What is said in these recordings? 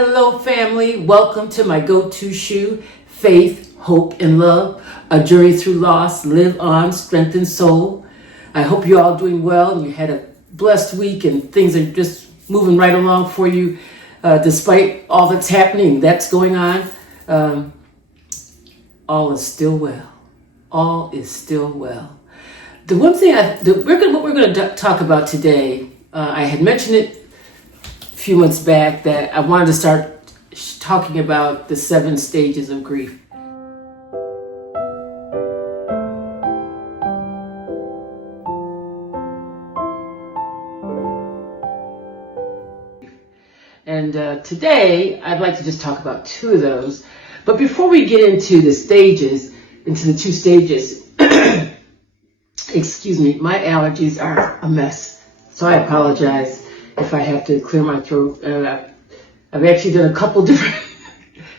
Hello, family. Welcome to my go-to shoe, Faith, Hope, and Love, a journey through loss, live on, strengthen soul. I hope you're all doing well and you had a blessed week and things are just moving right along for you despite all that's happening, that's going on. All is still well. All is still well. The one thing what we're going to talk about today, I had mentioned it few months back that I wanted to start talking about the 7 stages of grief. And today I'd like to just talk about 2 of those. But before we get into the 2 stages, excuse me, my allergies are a mess. So I apologize if I have to clear my throat. I've actually done a couple different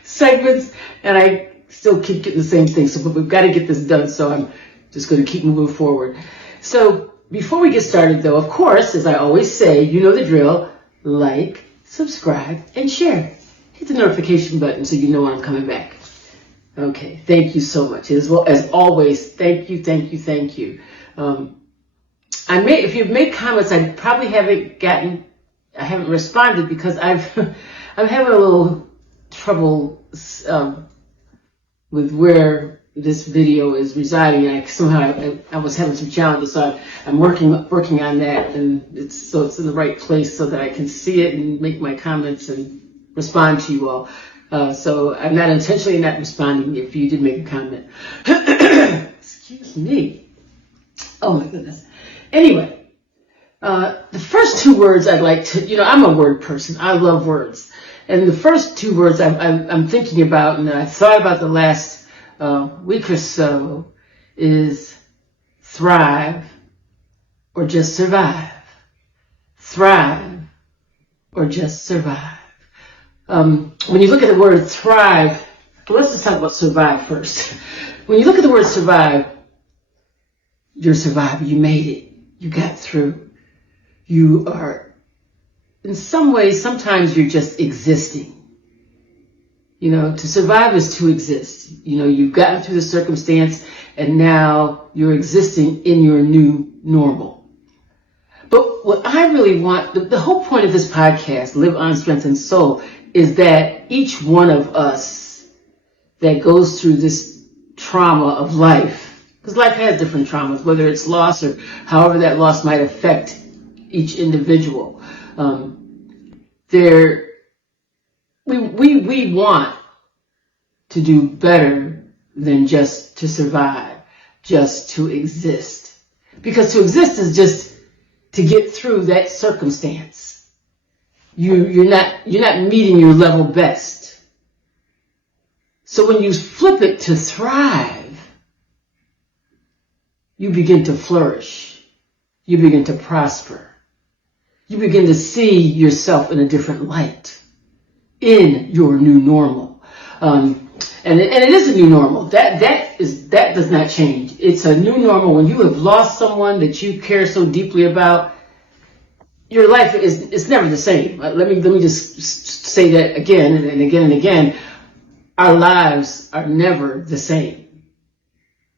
segments and I still keep getting the same thing. So we've got to get this done. So I'm just going to keep moving forward. So before we get started though, of course, as I always say, you know the drill, like, subscribe, and share. Hit the notification button so you know when I'm coming back. Okay, thank you so much. As always, thank you. If you've made comments, I probably haven't responded because I'm having a little trouble with where this video is residing. I was having some challenges, so I'm working on that, and it's in the right place so that I can see it and make my comments and respond to you all. So I'm not intentionally not responding if you did make a comment. Excuse me. Oh my goodness. Anyway. The first 2 words I'd like to, I'm a word person. I love words. And the first 2 words I'm thinking about, and I thought about the last week or so, is thrive or just survive. Thrive or just survive. When you look at the word thrive, let's just talk about survive first. When you look at the word survive, you're a survivor. You made it. You got through. You are, in some ways, sometimes you're just existing. To survive is to exist. You've gotten through the circumstance and now you're existing in your new normal. But what I really want, the whole point of this podcast, Live on, Strengthen Soul, is that each one of us that goes through this trauma of life, because life has different traumas, whether it's loss or however that loss might affect each individual. We want to do better than just to survive, just to exist. Because to exist is just to get through that circumstance. You're not meeting your level best. So when you flip it to thrive, you begin to flourish. You begin to prosper. You begin to see yourself in a different light, in your new normal. And it is a new normal. That does not change. It's a new normal. When you have lost someone that you care so deeply about, your life is never the same. Let me just say that again and again and again. Our lives are never the same.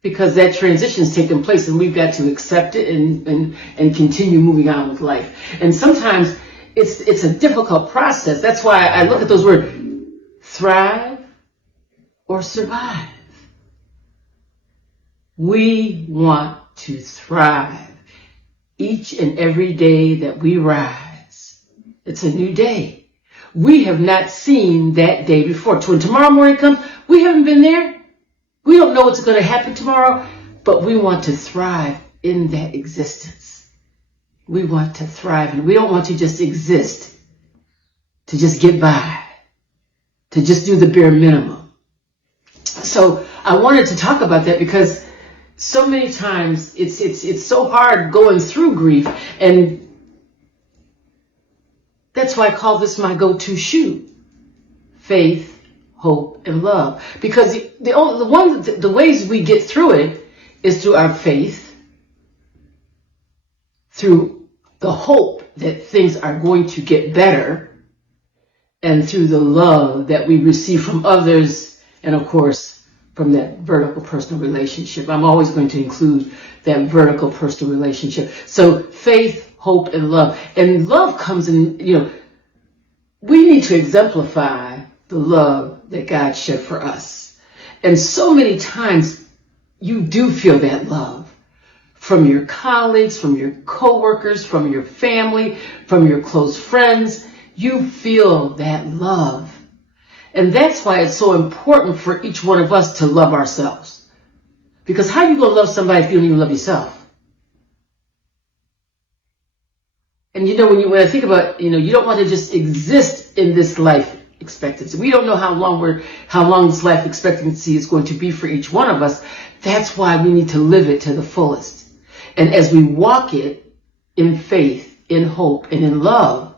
Because that transition's taken place and we've got to accept it and continue moving on with life. And sometimes it's a difficult process. That's why I look at those words, thrive or survive. We want to thrive each and every day that we rise. It's a new day. We have not seen that day before. When tomorrow morning comes, we haven't been there. We don't know what's going to happen tomorrow, but we want to thrive in that existence. We want to thrive, and we don't want to just exist, to just get by, to just do the bare minimum. So I wanted to talk about that because so many times it's so hard going through grief, and that's why I call this my go-to shoe, Faith, Hope, and Love. Because the ways we get through it is through our faith, through the hope that things are going to get better, and through the love that we receive from others, and of course, from that vertical personal relationship. I'm always going to include that vertical personal relationship. So faith, hope, and love. And love comes in, we need to exemplify the love that God shed for us. And so many times you do feel that love from your colleagues, from your coworkers, from your family, from your close friends. You feel that love. And that's why it's so important for each one of us to love ourselves. Because how are you going to love somebody if you don't even love yourself? And when I think about, you don't want to just exist in this life expectancy. We don't know how long this life expectancy is going to be for each one of us. That's why we need to live it to the fullest. And as we walk it in faith, in hope, and in love,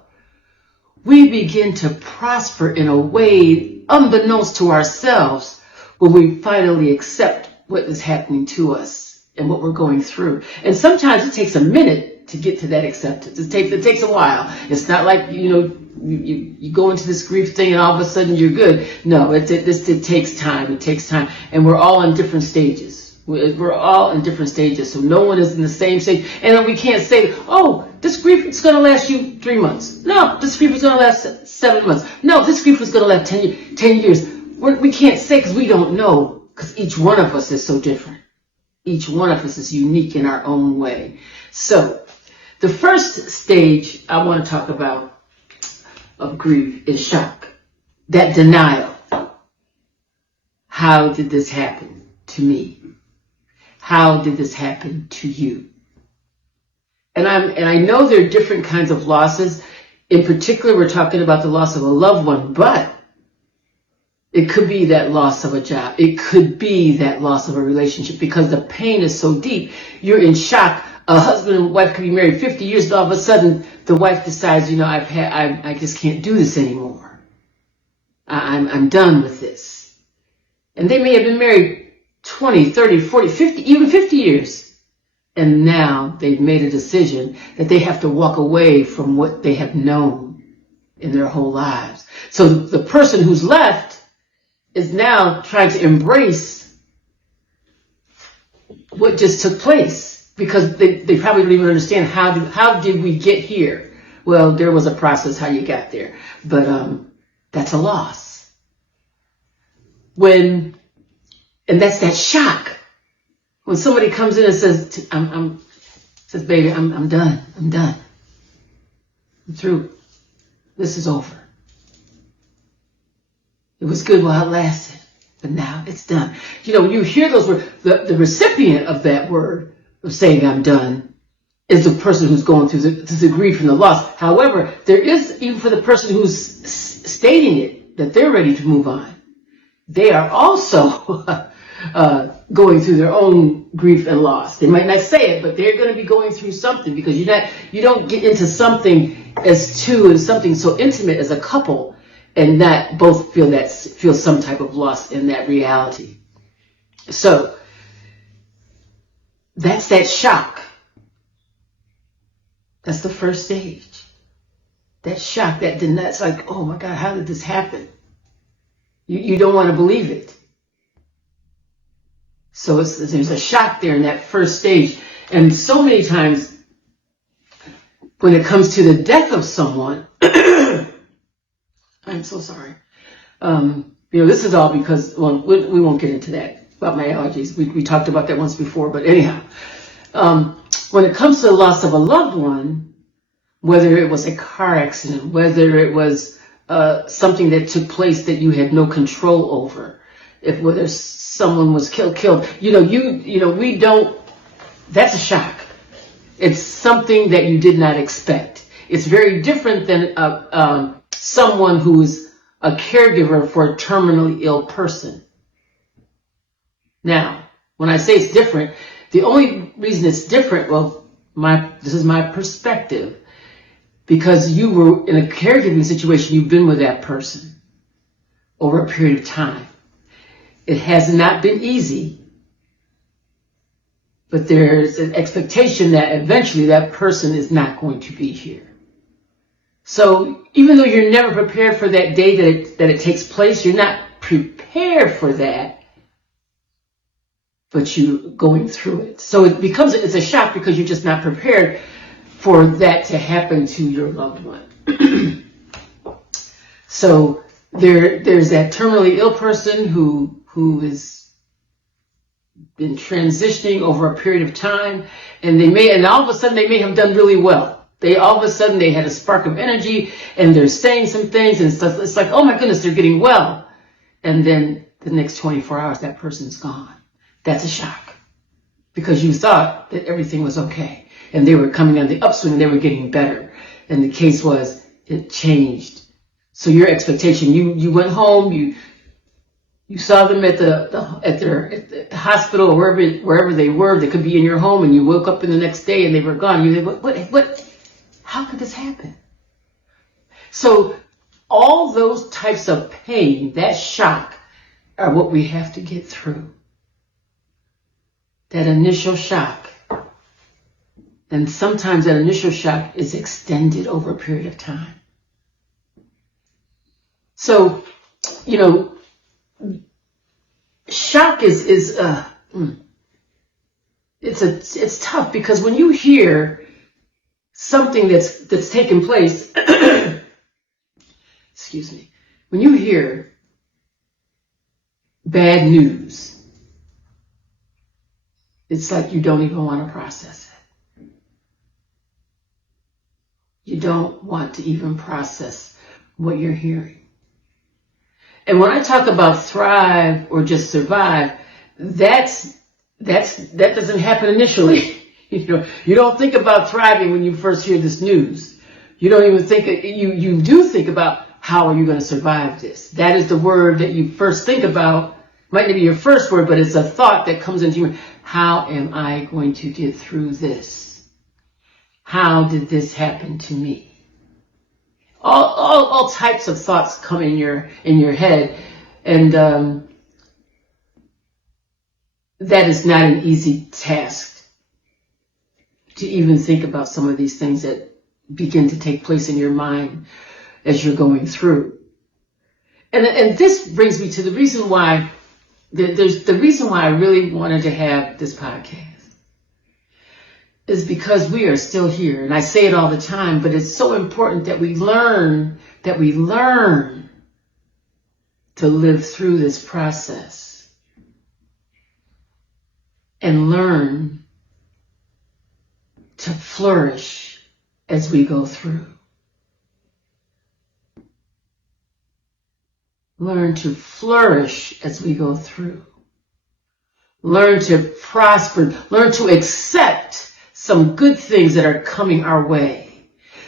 we begin to prosper in a way unbeknownst to ourselves when we finally accept what is happening to us and what we're going through. And sometimes it takes a minute to get to that acceptance. It takes a while. It's not like, you go into this grief thing and all of a sudden you're good. No, it takes time. It takes time. And we're all in different stages. We're all in different stages. So no one is in the same stage. And then we can't say, oh, this grief is going to last you 3 months. No, this grief is going to last 7 months. No, this grief is going to last 10 years. We can't say because we don't know, because each one of us is so different. Each one of us is unique in our own way. So the first stage I want to talk about of grief is shock. That denial. How did this happen to me? How did this happen to you? And I know there are different kinds of losses. In particular, we're talking about the loss of a loved one, but it could be that loss of a job. It could be that loss of a relationship because the pain is so deep. You're in shock. A husband and wife could be married 50 years, but all of a sudden the wife decides, I just can't do this anymore. I'm done with this. And they may have been married 20, 30, 40, 50, even 50 years. And now they've made a decision that they have to walk away from what they have known in their whole lives. So the person who's left is now trying to embrace what just took place because they probably don't even understand how did we get here. Well, there was a process how you got there, but that's a loss. And that's that shock. When somebody comes in and says, baby, I'm done. I'm through. This is over. It was good while it lasted, but now it's done. You hear those words. The recipient of that word of saying I'm done is the person who's going through the grief and the loss. However, there is, even for the person who's stating it, that they're ready to move on. They are also going through their own grief and loss. They might not say it, but they're going to be going through something because you don't get into something as two and something so intimate as a couple and not both feel some type of loss in that reality. So that's that shock. That's the first stage. That shock, that's like, oh my God, how did this happen? You don't want to believe it. So there's a shock there in that first stage. And so many times when it comes to the death of someone, I'm so sorry. This is all because, we won't get into that about my allergies. We talked about that once before, but anyhow, when it comes to the loss of a loved one, whether it was a car accident, whether it was something that took place that you had no control over, whether someone was killed, we don't, that's a shock. It's something that you did not expect. It's very different than someone who is a caregiver for a terminally ill person. Now, when I say it's different, the only reason it's different, this is my perspective, because you were in a caregiving situation, you've been with that person over a period of time. It has not been easy, but there's an expectation that eventually that person is not going to be here. So even though you're never prepared for that day that it takes place, you're not prepared for that, but you're going through it. So it's a shock because you're just not prepared for that to happen to your loved one. So there's that terminally ill person who is been transitioning over a period of time, and all of a sudden they may have done really well. All of a sudden they had a spark of energy and they're saying some things and stuff. It's like, oh my goodness, they're getting well. And then the next 24 hours, that person's gone. That's a shock because you thought that everything was okay and they were coming on the upswing and they were getting better. And the case was, it changed. So your expectation, you went home, you saw them at the hospital or wherever they were. They could be in your home, and you woke up in the next day and they were gone. You think, what? How could this happen? So all those types of pain, that shock, are what we have to get through. That initial shock. And sometimes that initial shock is extended over a period of time. So, shock is it's tough because when you hear something that's taken place, excuse me, when you hear bad news, it's like you don't even want to process it. You don't want to even process what you're hearing. And when I talk about thrive or just survive, that doesn't happen initially. You don't think about thriving when you first hear this news. You don't even think, you do think about how are you going to survive this. That is the word that you first think about. Might not be your first word, but it's a thought that comes into you. How am I going to get through this? How did this happen to me? All types of thoughts come in your head, and that is not an easy task to even think about some of these things that begin to take place in your mind as you're going through. And this brings me to the reason why the reason why I really wanted to have this podcast is because we are still here. And I say it all the time, but it's so important that we learn to live through this process and learn to flourish as we go through. Learn to flourish as we go through. Learn to prosper. Learn to accept some good things that are coming our way.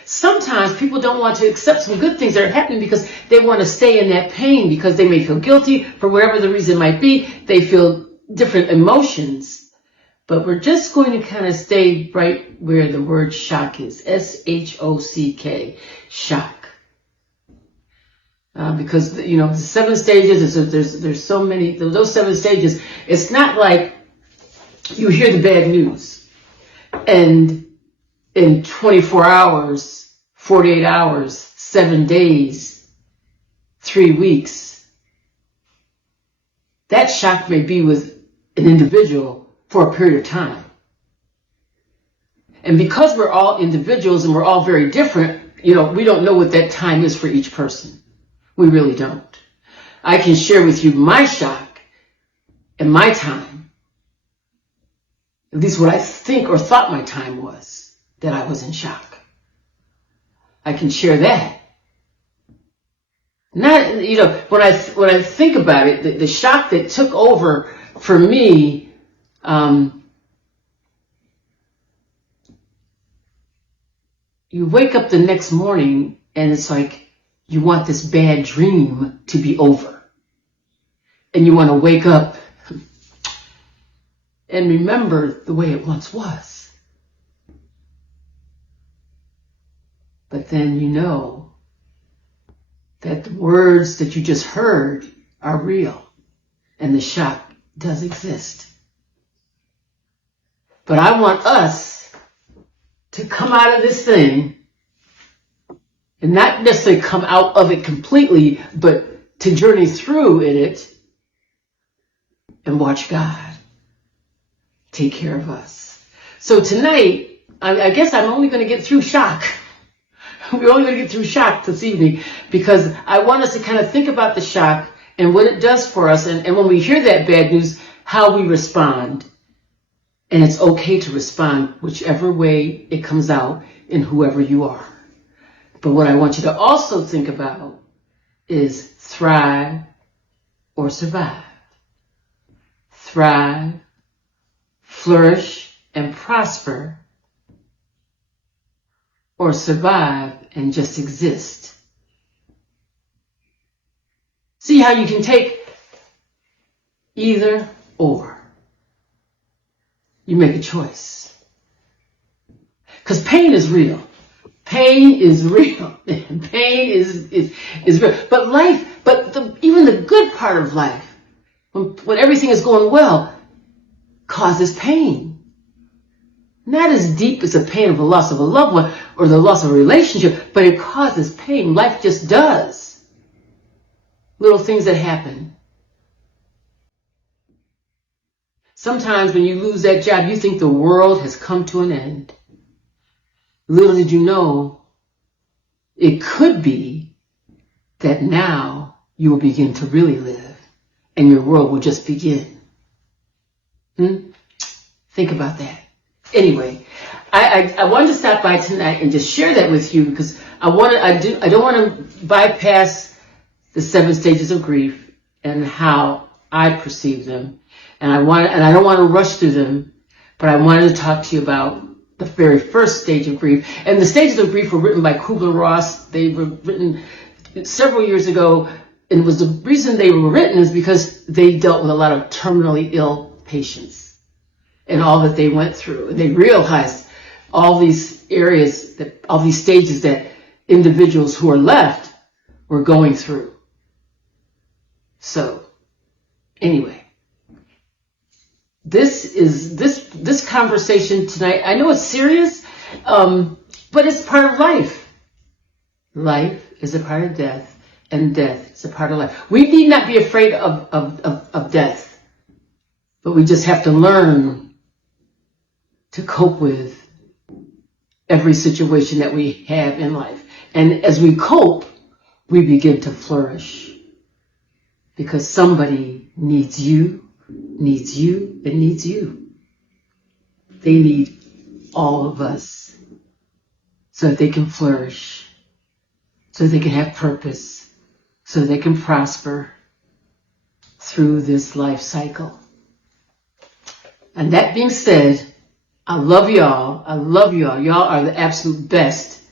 Sometimes people don't want to accept some good things that are happening because they want to stay in that pain because they may feel guilty for whatever the reason might be. They feel different emotions. But we're just going to kind of stay right where the word shock is. S-H-O-C-K. Shock. Because, the 7 stages, there's so many, those 7 stages, it's not like you hear the bad news and in 24 hours, 48 hours, 7 days, 3 weeks, that shock may be with an individual for a period of time. And because we're all individuals and we're all very different, we don't know what that time is for each person. We really don't. I can share with you my shock and my time, at least what I think or thought my time was, that I was in shock. I can share that. Not, when I think about it, the shock that took over for me, you wake up the next morning and it's like you want this bad dream to be over. And you want to wake up and remember the way it once was. But then you know that the words that you just heard are real and the shock does exist. But I want us to come out of this thing And not necessarily come out of it completely, but to journey through in it and watch God take care of us. So tonight, I guess I'm only going to get through shock. We're only going to get through shock this evening because I want us to kind of think about the shock and what it does for us. And when we hear that bad news, how we respond. And it's okay to respond whichever way it comes out in whoever you are. But what I want you to also think about is thrive or survive. Thrive, flourish, and prosper, or survive and just exist. See how you can take either or. You make a choice. Because pain is real. Pain is real. Pain is real. But life, even the good part of life, when everything is going well, causes pain. Not as deep as the pain of the loss of a loved one or the loss of a relationship, but it causes pain. Life just does. Little things that happen. Sometimes when you lose that job, you think the world has come to an end. Little did you know, it could be that now you will begin to really live and your world will just begin. Think about that. Anyway, I wanted to stop by tonight and just share that with you because I don't want to bypass the 7 stages of grief and how I perceive them. And I don't want to rush through them, but I wanted to talk to you about the very first stage of grief. And the stages of grief were written by Kubler-Ross. They were written several years ago. And the reason they were written is because they dealt with a lot of terminally ill patients and all that they went through. And they realized all these areas, all these stages that individuals who are left were going through. So, anyway. This conversation tonight, I know it's serious, but it's part of life. Life is a part of death, and death is a part of life. We need not be afraid of death, but we just have to learn to cope with every situation that we have in life. And as we cope, we begin to flourish because somebody needs you, and needs you. They need all of us so that they can flourish, so they can have purpose, so they can prosper through this life cycle. And that being said, I love y'all. I love y'all. Y'all are the absolute best.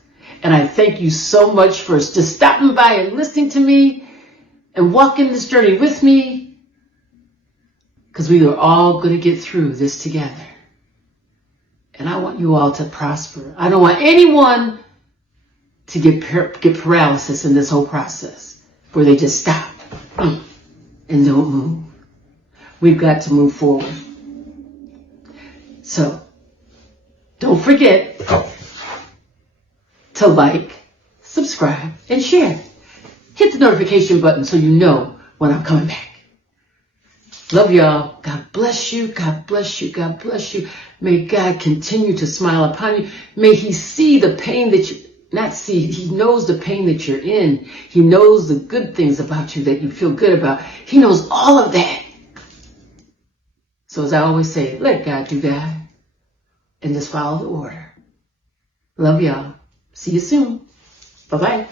And I thank you so much for just stopping by and listening to me and walking this journey with me. Because we are all going to get through this together. And I want you all to prosper. I don't want anyone to get paralysis in this whole process where they just stop and don't move. We've got to move forward. So, don't forget to like, subscribe, and share. Hit the notification button so you know when I'm coming back. Love y'all. God bless you. God bless you. God bless you. May God continue to smile upon you. May He see the pain that you, not see, He knows the pain that you're in. He knows the good things about you that you feel good about. He knows all of that. So as I always say, let God do God and just follow the order. Love y'all. See you soon. Bye-bye.